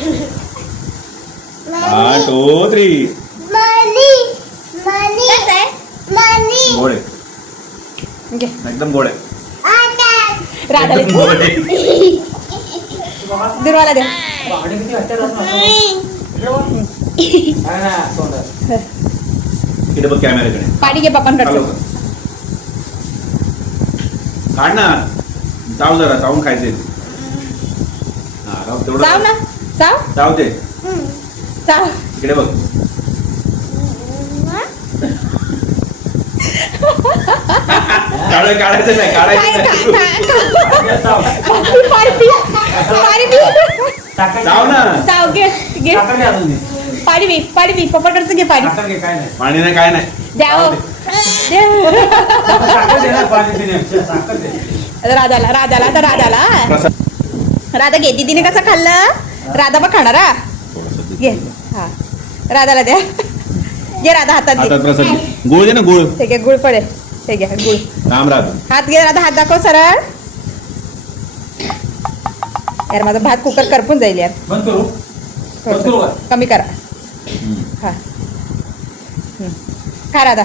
1 2 3 गोड आहे घे एकदम गोड आहे राधाला एकदम गोड आहे. दुर्वाला दे इथे बघ कॅमेऱ्याकडे पाणी घे पप्पांकडचं चालव का? काढ ना चाव जरा चावून खायचे हा राव तेवढं चाव ना चाव चाव ते चाव इकडे बघ काढायचं नाही काढायचं नाही चाव ना चाव घे घे पाणी पी पप्पाकडचं घे पाणी पाणी नाही काय नाही द्याव राधाला तर राधाला राधा घे दीदीने कसं खाल्लं राधा पण खाणार हा घे हा राधाला द्या घे राधा हातात घे आता प्रसाद गुळ दे ना गुळ ते घे गुळ पडेल ते घ्या गुळ राम राम हात घे राधा हात दाखव सरळ यार माझा भात कुकर करपून जाईल यार थोडंसं कमी करा हा खा राधा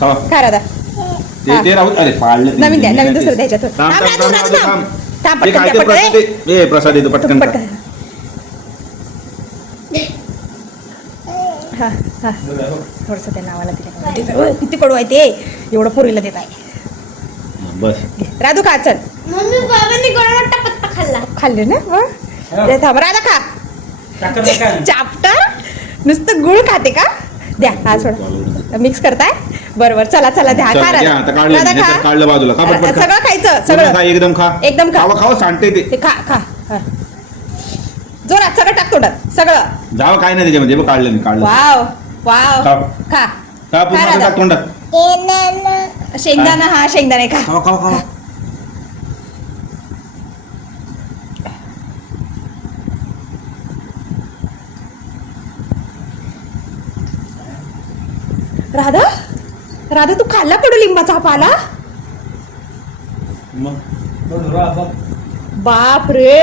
खावा खा राधा ते राहू अरे पाळलं नवीन द्या नवीन दुसरं द्यायच्यात थांब पटकन ए प्रसाद येतो पटकन खा. पटकन हा हा थोडस त्या नावाला दिलं किती कडू आहे ते एवढं पोरीला देत आहे बस राधू खा चल मम्मी बाबांनी गोळवट्टा पत्ता खाल्ला. खाल्ले ना दे थांब राधा खा चापटा नुसतं गुळ खाते का द्या हा सोड मिक्स करताय बरोबर चला चला द्या खा राधा खा काढलं बाजूला खा पटपट खा. सगळं खायचं पूर्ण सगळं खा एकदम खा एकदम खा खावा खावा सांगते ते खा खा हा. जोरात सगळं टाक तोंडात सगळं जावं काय नाही त्याच्यामध्ये बघ काढलं मी काढलं वाव वाव खा. खा खा पूर्ण राधा. टाक तोंडात शेंगदाणा हा शेंगदाणे खा खावा खावा खावा राधा राधा तू खाल्ला कडू लिंबाचा पाला मग बाप रे